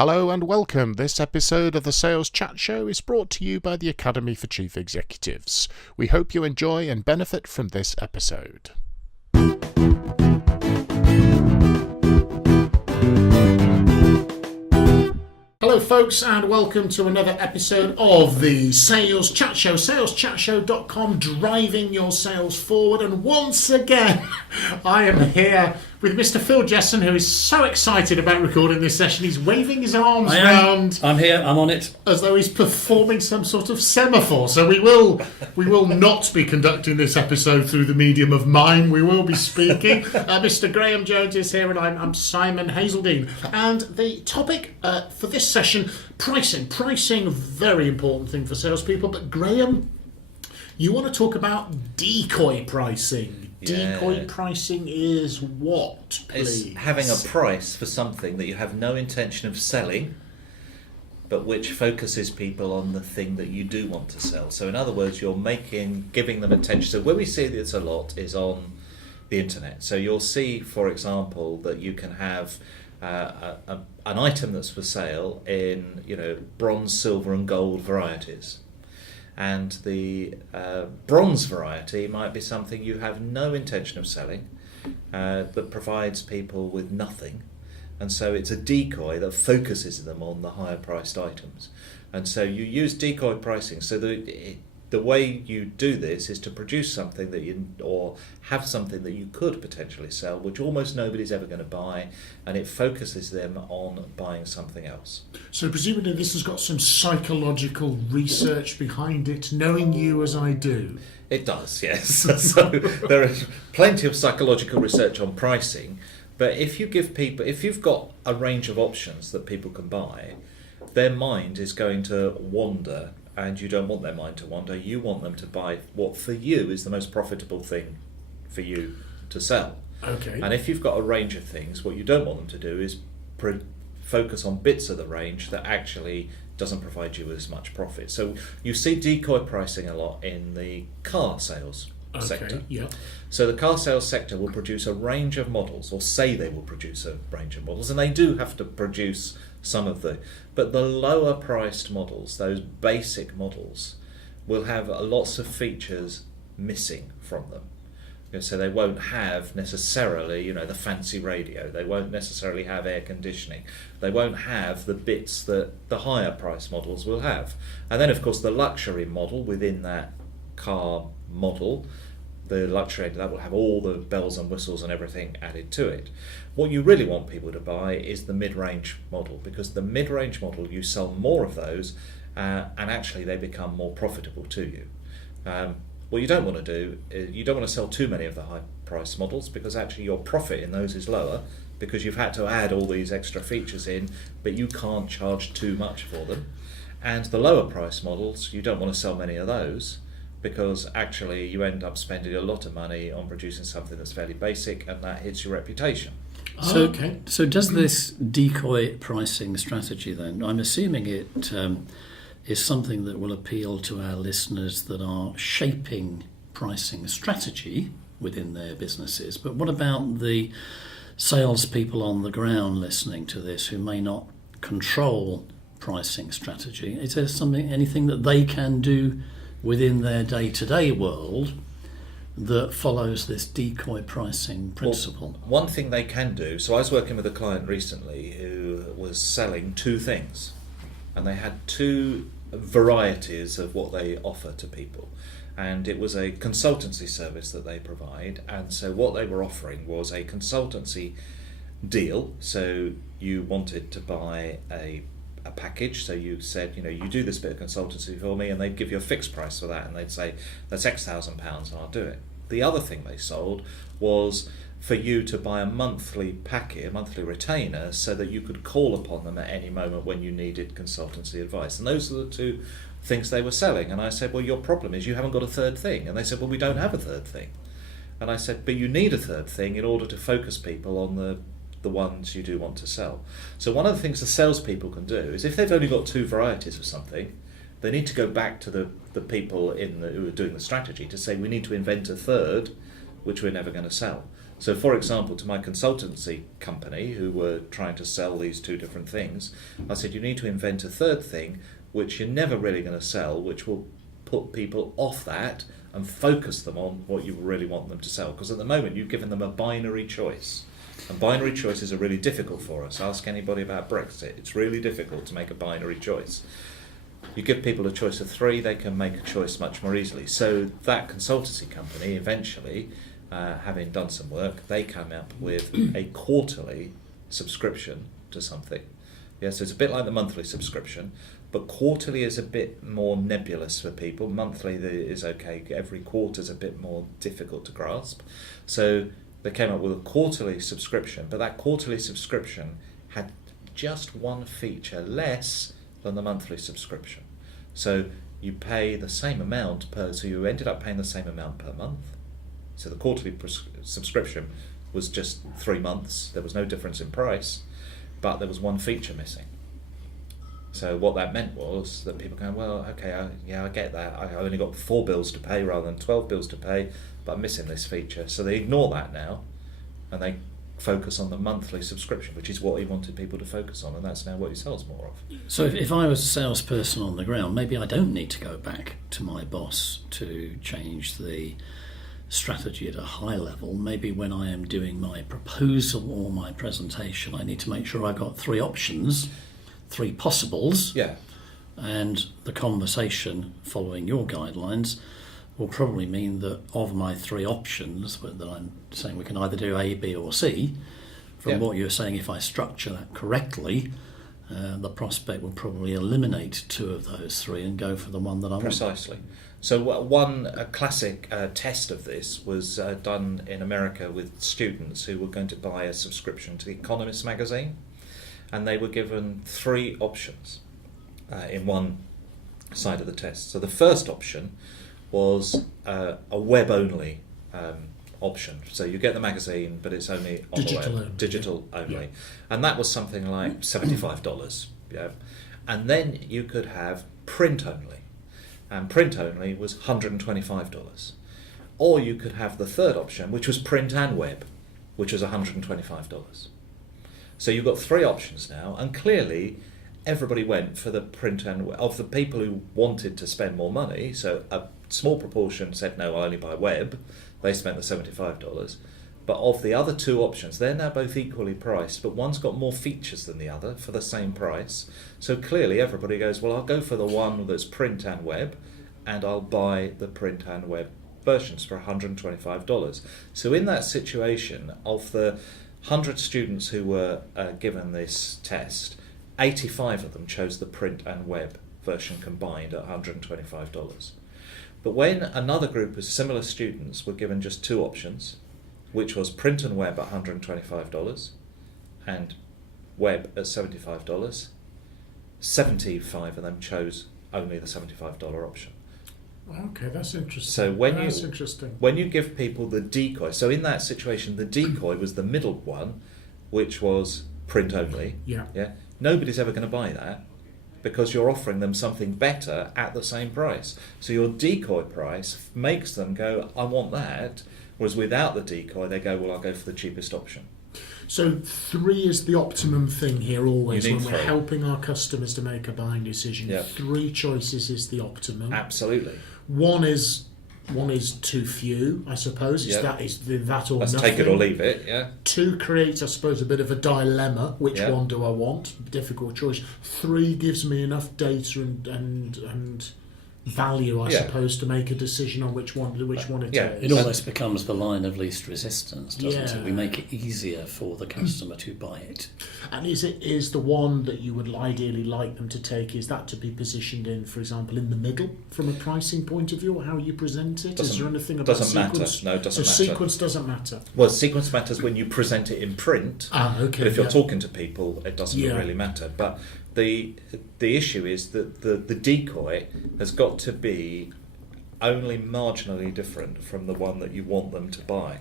Hello and welcome. This episode of the Sales Chat Show is brought to you by the Academy for Chief Executives. We hope you enjoy and benefit from this episode. Hello folks and welcome to another episode of the Sales Chat Show, saleschatshow.com, driving your sales forward. And once again, I am here with Mr. Phil Jesson, who is so excited about recording this session. He's waving his arms around. I'm here, I'm on it. As though he's performing some sort of semaphore. So we will not be conducting this episode through the medium of mime. We will be speaking. Mr. Graham Jones is here and I'm Simon Hazeldine. And the topic for this session, pricing. Pricing, very important thing for salespeople. But Graham, you want to talk about decoy pricing. Yeah. Decoy pricing is what, please? It's having a price for something that you have no intention of selling, but which focuses people on the thing that you do want to sell. So in other words, you're giving them attention. So where we see this a lot is on the internet. So you'll see, for example, that you can have an item that's for sale in, bronze, silver and gold varieties. And the bronze variety might be something you have no intention of selling, that provides people with nothing. And so it's a decoy that focuses them on the higher priced items. And so you use decoy pricing. So the way you do this is to produce something or have something that you could potentially sell, which almost nobody's ever going to buy, and it focuses them on buying something else. So presumably this has got some psychological research behind it, knowing you as I do. It does, yes. So there is plenty of psychological research on pricing, but if you've got a range of options that people can buy, their mind is going to wander. And you don't want their mind to wander. You want them to buy what for you is the most profitable thing for you to sell. Okay. And if you've got a range of things, what you don't want them to do is focus on bits of the range that actually doesn't provide you with as much profit. So you see decoy pricing a lot in the car sales sector. Yeah. So the car sales sector will produce a range of models, or say they will produce a range of models, and they do have to produce some of but the lower priced models, those basic models, will have lots of features missing from them. So they won't have necessarily, the fancy radio. They won't necessarily have air conditioning. They won't have the bits that the higher price models will have. And then, of course, the luxury model within that car model, the luxury end, that will have all the bells and whistles and everything added to it. What you really want people to buy is the mid-range model, because the mid-range model, you sell more of those, and actually they become more profitable to you. What you don't want to do is you don't want to sell too many of the high price models, because actually your profit in those is lower, because you've had to add all these extra features in, but you can't charge too much for them. And the lower price models, you don't want to sell many of those, because actually you end up spending a lot of money on producing something that's fairly basic, and that hits your reputation. So does this decoy pricing strategy then, I'm assuming it is something that will appeal to our listeners that are shaping pricing strategy within their businesses, but what about the salespeople on the ground listening to this who may not control pricing strategy? Is there anything that they can do within their day-to-day world that follows this decoy pricing principle? Well, one thing they can do, so I was working with a client recently who was selling two things, and they had two varieties of what they offer to people, and it was a consultancy service that they provide. And so what they were offering was a consultancy deal. So you wanted to buy a package, so you said, you do this bit of consultancy for me, and they'd give you a fixed price for that, and they'd say that's X thousand pounds and I'll do it. The other thing they sold was for you to buy a monthly packet, a monthly retainer, so that you could call upon them at any moment when you needed consultancy advice. And those are the two things they were selling. And I said, well, your problem is you haven't got a third thing. And they said, well, we don't have a third thing. And I said, but you need a third thing in order to focus people on the ones you do want to sell. So one of the things the salespeople can do is, if they've only got two varieties of something, they need to go back to the people who are doing the strategy to say, we need to invent a third, which we're never going to sell. So, for example, to my consultancy company, who were trying to sell these two different things, I said, you need to invent a third thing which you're never really going to sell, which will put people off that and focus them on what you really want them to sell. Because at the moment, you've given them a binary choice. And binary choices are really difficult for us. Ask anybody about Brexit. It's really difficult to make a binary choice. You give people a choice of three, they can make a choice much more easily. So that consultancy company, eventually, having done some work, they come up with a quarterly subscription to something. Yeah, so it's a bit like the monthly subscription, but quarterly is a bit more nebulous for people. Monthly is okay. Every quarter is a bit more difficult to grasp. So they came up with a quarterly subscription, but that quarterly subscription had just one feature less than the monthly subscription. So you pay the same amount so you ended up paying the same amount per month. So the quarterly subscription was just 3 months. There was no difference in price, but there was one feature missing. So what that meant was that people going, well, okay, I get that. I only got 4 bills to pay rather than 12 bills to pay, but I'm missing this feature. So they ignore that now, and they focus on the monthly subscription, which is what he wanted people to focus on, and that's now what he sells more of. So if I was a salesperson on the ground, maybe I don't need to go back to my boss to change the strategy at a high level. Maybe when I am doing my proposal or my presentation, I need to make sure I've got 3 options, 3 possibles. Yeah. And the conversation following your guidelines will probably mean that of my 3 options, that I'm saying we can either do A, B or C, from what you're saying, if I structure that correctly, the prospect will probably eliminate 2 of those 3 and go for the one that I want. Precisely. So one classic test of this was done in America with students who were going to buy a subscription to The Economist magazine, and they were given 3 options in one side of the test. So the first option was a web-only option. So you get the magazine, but it's only on the web, digital only. Yeah. And that was something like $75. Yeah. And then you could have print only. And print only was $125. Or you could have the third option, which was print and web, which was $125. So you've got 3 options now, and clearly everybody went for the print and web. Of the people who wanted to spend more money, so a small proportion said, no, I'll only buy web, they spent the $75. But of the other 2 options, they're now both equally priced, but one's got more features than the other for the same price. So clearly everybody goes, well, I'll go for the one that's print and web, and I'll buy the print and web versions for $125. So in that situation, of the 100 students who were given this test, 85 of them chose the print and web version combined at $125. But when another group of similar students were given just 2 options, which was print and web at $125 and web at $75, 75 of them chose only the $75 option. Okay, that's interesting. So when you give people the decoy, so in that situation, the decoy was the middle one, which was print only. Yeah. Nobody's ever going to buy that because you're offering them something better at the same price. So your decoy price makes them go, I want that. Whereas without the decoy, they go, well, I'll go for the cheapest option. So 3 is the optimum thing here always when we're 3. helping our customers to make a buying decision. Yep. 3 choices is the optimum. Absolutely. One is too few, I suppose. It's that or Let's nothing. take it or leave it, yeah. 2 creates, I suppose, a bit of a dilemma. Which one do I want? Difficult choice. 3 gives me enough data and value, I suppose, to make a decision on which one it is. It almost becomes the line of least resistance, doesn't it? We make it easier for the customer to buy it. And is the one that you would ideally like them to take, is that to be positioned in, for example, in the middle from a pricing point of view, or how you present it? Is there anything about sequence? No, it doesn't matter. So sequence doesn't matter? Well, sequence matters when you present it in print. Okay. But if you're talking to people, it doesn't really matter. But the issue is that the decoy has got to be only marginally different from the one that you want them to buy.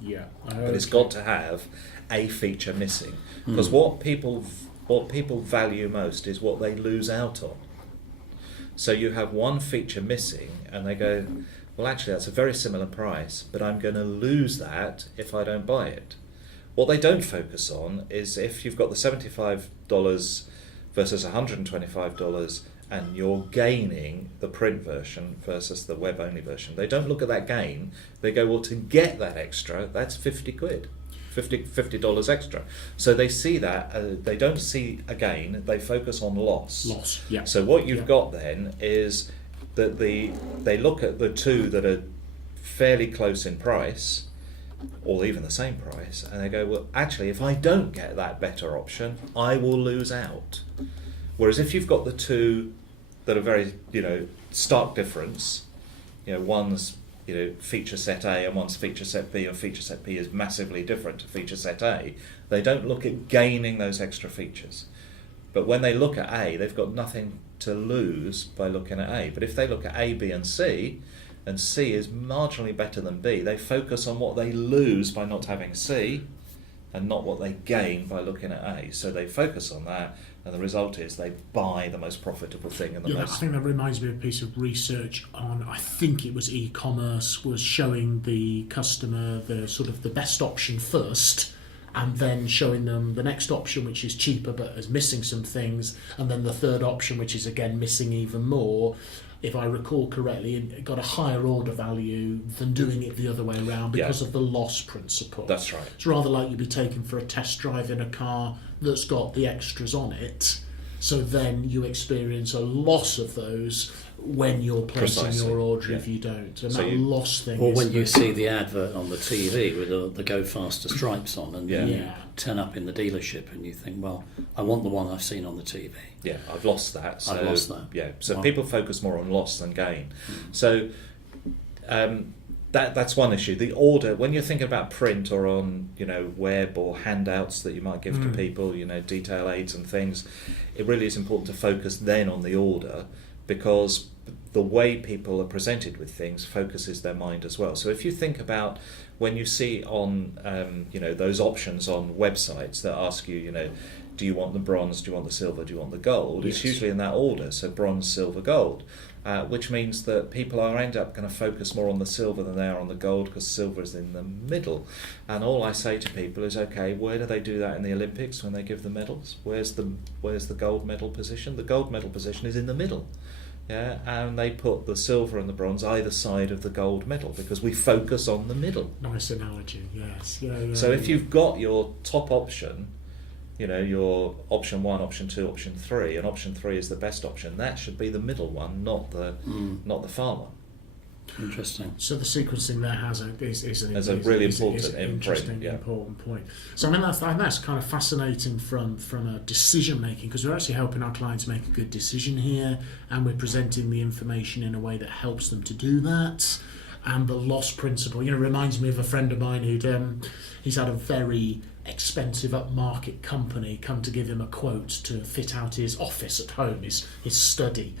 Yeah. But it's got to have a feature missing, because what people value most is what they lose out on. So you have one feature missing, and they go, well, actually, that's a very similar price, but I'm going to lose that if I don't buy it. What they don't focus on is if you've got the $75 versus $125 and you're gaining the print version versus the web-only version. They don't look at that gain. They go, well, to get that extra, that's 50 quid. $50 extra. So they see that, they don't see a gain, they focus on loss. Loss, yeah. So what you've got then is that they look at the two that are fairly close in price, or even the same price, and they go, well, actually, if I don't get that better option, I will lose out. Whereas if you've got the two that are very, stark difference, one's feature set A and one's feature set B, and feature set B is massively different to feature set A, they don't look at gaining those extra features. But when they look at A, they've got nothing to lose by looking at A. But if they look at A, B and C is marginally better than B, they focus on what they lose by not having C and not what they gain by looking at A. So they focus on that, and the result is they buy the most profitable thing and the I most... think that reminds me of a piece of research on, I think it was e-commerce, was showing the customer the best option first, and then showing them the next option which is cheaper but is missing some things, and then the third option which is again missing even more. If I recall correctly, it got a higher order value than doing it the other way around because of the loss principle. That's right. It's rather like you'd be taken for a test drive in a car that's got the extras on it, so then you experience a loss of those when you're placing Precisely. your order Yeah. if you don't. And So that loss thing Or is when you see the advert on the TV with the Go Faster stripes on, and then you Yeah. turn up in the dealership and you think, well, I want the one I've seen on the TV. Yeah, I've lost that. So, I've lost that. Yeah, so Wow. people focus more on loss than gain. So that's one issue. The order, when you're thinking about print or on web or handouts that you might give to people, detail aids and things, it really is important to focus then on the order, because the way people are presented with things focuses their mind as well. So if you think about when you see on those options on websites that ask you, do you want the bronze, do you want the silver, do you want the gold? Yes. It's usually in that order, so bronze, silver, gold, which means that people end up going to focus more on the silver than they are on the gold, because silver is in the middle. And all I say to people is, okay, where do they do that in the Olympics when they give the medals? Where's the gold medal position? The gold medal position is in the middle. Yeah, and they put the silver and the bronze either side of the gold medal because we focus on the middle. nice analogy. Yes. Yeah. So if you've got your top option, your option 1, option 2, option 3, and option 3 is the best option, that should be the middle one, not the far one. Interesting. So the sequencing there has a really important an imprint, interesting, yeah. important point. So that's kind of fascinating from a decision making, because we're actually helping our clients make a good decision here, and we're presenting the information in a way that helps them to do that. And the loss principle, reminds me of a friend of mine he's had a very expensive upmarket company come to give him a quote to fit out his office at home, his study.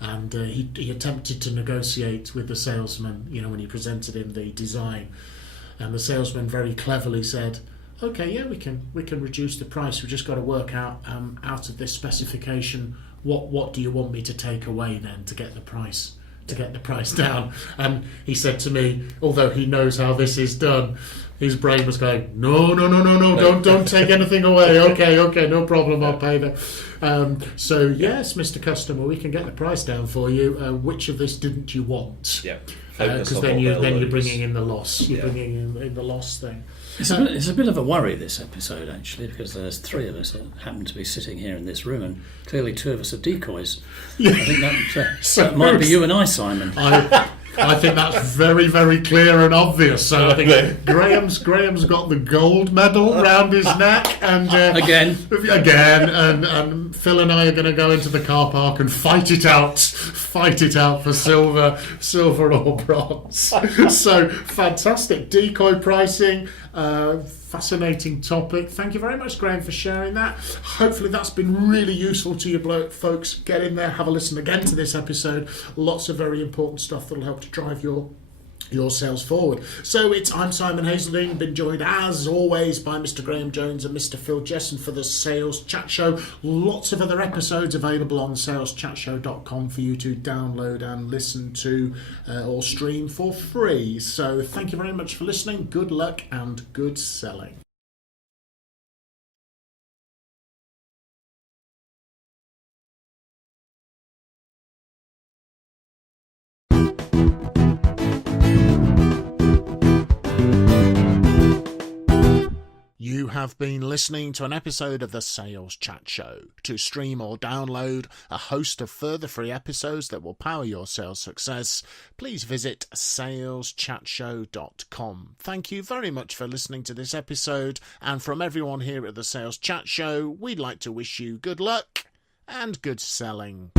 And he attempted to negotiate with the salesman, when he presented him the design. And the salesman very cleverly said, okay, yeah, we can reduce the price. We've just got to work out of this specification, what do you want me to take away then to get the price down? And he said to me, although he knows how this is done, his brain was going, no, don't take anything away. Okay, no problem, I'll pay that. So yes, Mr. Customer, we can get the price down for you. Which of this didn't you want? Yeah, Because then you're bringing in the loss. You're bringing in the loss thing. It's a bit of a worry, this episode, actually, because there's 3 of us that happen to be sitting here in this room, and clearly 2 of us are decoys. Yeah. I think that might be you and I, Simon. I think that's very, very clear and obvious. So I think Graham's got the gold medal round his neck, and Again, and Phil and I are going to go into the car park and fight it out for silver or bronze. So fantastic decoy pricing. Fascinating topic. Thank you very much, Graham, for sharing that. Hopefully that's been really useful to you folks. Get in there, have a listen again to this episode. Lots of very important stuff that'll help to drive your your sales forward. So I'm Simon Hazeldine, been joined as always by Mr. Graham Jones and Mr. Phil Jesson for the Sales Chat Show. Lots of other episodes available on saleschatshow.com for you to download and listen to or stream for free. So thank you very much for listening. Good luck and good selling. You have been listening to an episode of the Sales Chat Show. To stream or download a host of further free episodes that will power your sales success, please visit saleschatshow.com. Thank you very much for listening to this episode, and from everyone here at the Sales Chat Show, we'd like to wish you good luck and good selling.